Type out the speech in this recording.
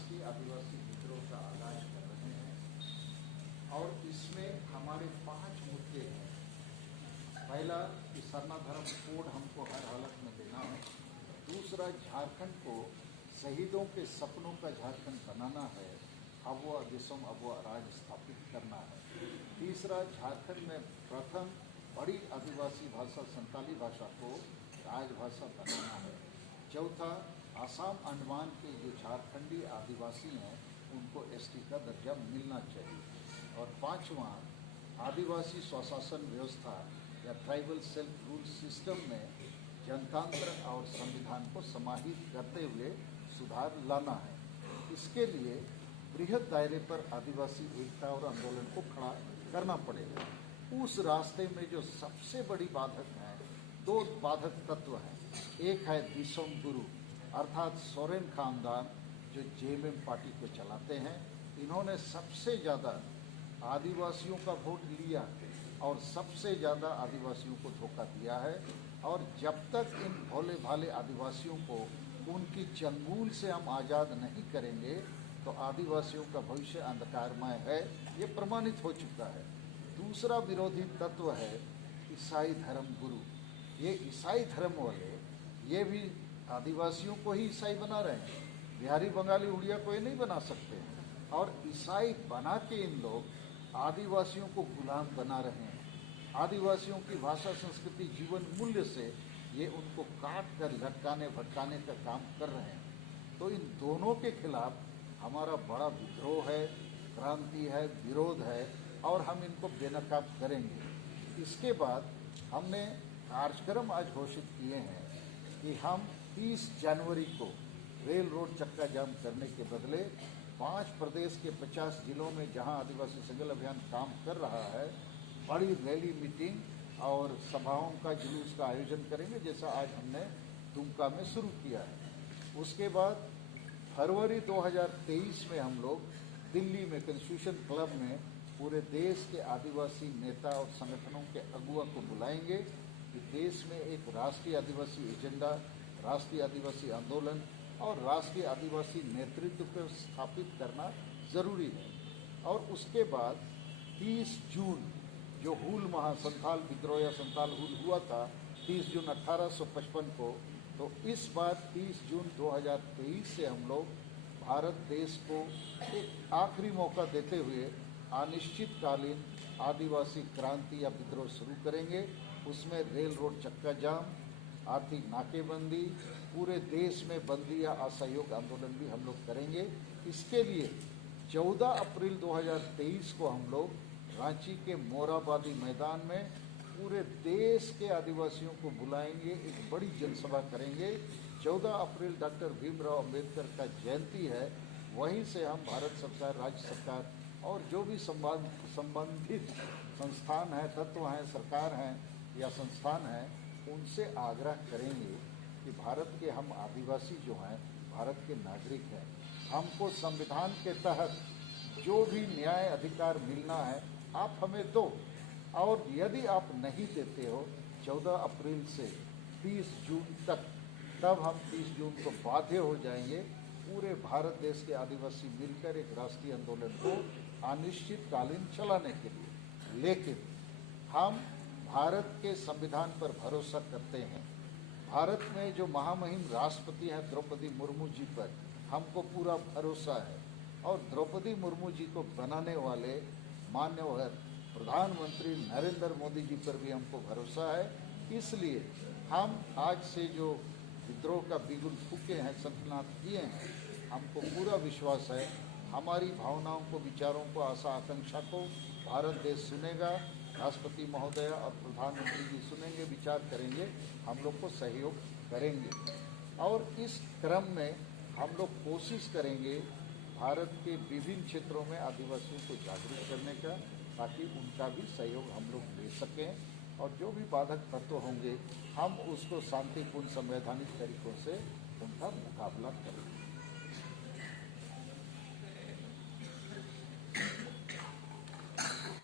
राष्ट्रीय आदिवासी विद्रोह का आगाज कर रहे हैं और इसमें हमारे 5 मुद्दे हैं। पहला कि सरना धर्म कोड हमको हर हालत में देना है। दूसरा, झारखंड को शहीदों के सपनों का झारखंड बनाना है। अबुआ देशम अबुआ राज स्थापित करना है। तीसरा, झारखंड में प्रथम बड़ी आदिवासी भाषा संताली भाषा को राजभाषा बनाना है। चौथा, आसाम अंडमान के जो झारखंडी आदिवासी हैं उनको एसटी का दर्जा मिलना चाहिए। और पांचवा, आदिवासी स्वशासन व्यवस्था या ट्राइबल सेल्फ रूल सिस्टम में जनतंत्र और संविधान को समाहित करते हुए सुधार लाना है। इसके लिए बृहद दायरे पर आदिवासी एकता और आंदोलन को खड़ा करना पड़ेगा। उस रास्ते में जो सबसे बड़ी बाधक है, 2 बाधक तत्व हैं। एक है दिसोम गुरु अर्थात सोरेन खानदान जो जेएमएम पार्टी को चलाते हैं। इन्होंने सबसे ज़्यादा आदिवासियों का वोट लिया और सबसे ज़्यादा आदिवासियों को धोखा दिया है। और जब तक इन भोले भाले आदिवासियों को उनकी चंगुल से हम आज़ाद नहीं करेंगे तो आदिवासियों का भविष्य अंधकारमय है, ये प्रमाणित हो चुका है। दूसरा विरोधी तत्व है ईसाई धर्म गुरु। ये ईसाई धर्म वाले ये भी आदिवासियों को ही ईसाई बना रहे हैं। बिहारी बंगाली उड़िया को ये नहीं बना सकते हैं। और ईसाई बना के इन लोग आदिवासियों को गुलाम बना रहे हैं। आदिवासियों की भाषा संस्कृति जीवन मूल्य से ये उनको काट कर लटकाने भटकाने का काम कर रहे हैं। तो इन दोनों के खिलाफ हमारा बड़ा विद्रोह है, क्रांति है, विरोध है और हम इनको बेनकाब करेंगे। इसके बाद हमने कार्यक्रम आज घोषित किए हैं कि हम 30 जनवरी को रेल रोड चक्का जाम करने के बदले 5 प्रदेश के 50 जिलों में जहां आदिवासी संगठन अभियान काम कर रहा है, बड़ी रैली मीटिंग और सभाओं का जुलूस का आयोजन करेंगे, जैसा आज हमने दुमका में शुरू किया है। उसके बाद फरवरी 2023 में हम लोग दिल्ली में कॉन्स्टिट्यूशन क्लब में पूरे देश के आदिवासी नेता और संगठनों के अगुवा को बुलाएंगे कि देश में एक राष्ट्रीय आदिवासी एजेंडा, राष्ट्रीय आदिवासी आंदोलन और राष्ट्रीय आदिवासी नेतृत्व को स्थापित करना जरूरी है। और उसके बाद 30 जून जो हूल महासंथाल विद्रोह या संथाल हूल हुआ था 30 जून 1855 को, तो इस बार 30 जून 2023 से हम लोग भारत देश को एक आखिरी मौका देते हुए अनिश्चितकालीन आदिवासी क्रांति या विद्रोह शुरू करेंगे। उसमें रेल रोड चक्का जाम, आर्थिक नाकेबंदी, पूरे देश में बंदी या असहयोग आंदोलन भी हम लोग करेंगे। इसके लिए 14 अप्रैल 2023 को हम लोग रांची के मोराबादी मैदान में पूरे देश के आदिवासियों को बुलाएंगे, एक बड़ी जनसभा करेंगे। 14 अप्रैल डॉक्टर भीमराव अंबेडकर का जयंती है, वहीं से हम भारत सरकार, राज्य सरकार और जो भी संबंधित संस्थान हैं, तत्व हैं, सरकार हैं या संस्थान हैं, उनसे आग्रह करेंगे कि भारत के हम आदिवासी जो हैं, भारत के नागरिक हैं, हमको संविधान के तहत जो भी न्याय अधिकार मिलना है आप हमें दो। और यदि आप नहीं देते हो 14 अप्रैल से 30 जून तक, तब हम 30 जून को बाध्य हो जाएंगे पूरे भारत देश के आदिवासी मिलकर एक राष्ट्रीय आंदोलन को अनिश्चितकालीन चलाने के लिए। लेकिन हम भारत के संविधान पर भरोसा करते हैं। भारत में जो महामहिम राष्ट्रपति हैं द्रौपदी मुर्मू जी पर हमको पूरा भरोसा है और द्रौपदी मुर्मू जी को बनाने वाले माननीय प्रधानमंत्री नरेंद्र मोदी जी पर भी हमको भरोसा है। इसलिए हम आज से जो विद्रोह का बिगुल फूके हैं, संकल्प किए हैं, हमको पूरा विश्वास है हमारी भावनाओं को, विचारों को, आशा आकांक्षा को भारत देश सुनेगा। राष्ट्रपति महोदय और प्रधानमंत्री जी सुनेंगे, विचार करेंगे, हम लोग को सहयोग करेंगे। और इस क्रम में हम लोग कोशिश करेंगे भारत के विभिन्न क्षेत्रों में आदिवासियों को जागरूक करने का, ताकि उनका भी सहयोग हम लोग ले सकें। और जो भी बाधक तत्व होंगे हम उसको शांतिपूर्ण संवैधानिक तरीकों से उनका मुकाबला करेंगे।